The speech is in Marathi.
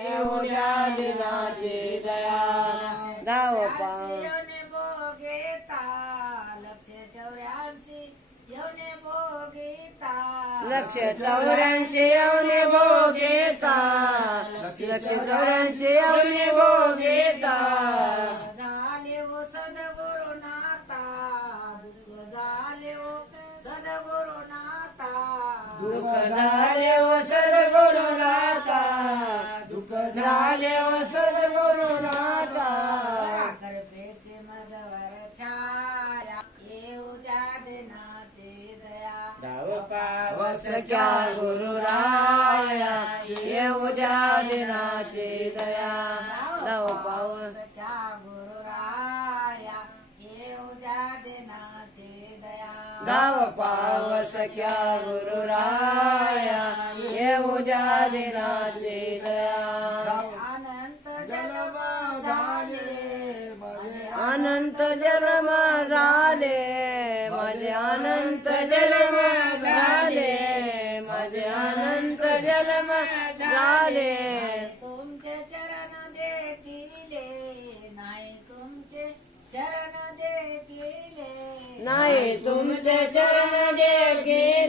येऊ द्या दिनाची दया धाव पाव भोगेता 184 येऊने भोगेता 184 येऊने भोगेता 184 येऊने भोगेता झाले वो सद्गुरुनाथा दुःख झाले वो सद्गुरुनाथा दुःख झाले वो सद्गुरुनाथा दुःख झाले वो सद्गुरुनाथा कृपेची मजवर छाया येऊ द्या दिनाची दया धाव पावस क्या गुरुराया येऊ द्या दिनाची दया धाव पावस क्या गुरुराया येऊ द्या दिनाची दया धाव पावस क्या गुरुराया येऊ द्या दिनाची दया अनंत जन्म झाले अनंत जन्म झाले माझे अनंत जन्म झाले माझे अनंत जन्म झाले तुमचे चरण देखिले नाही तुमचे चरण देखिले नाही तुमचे चरण देखिले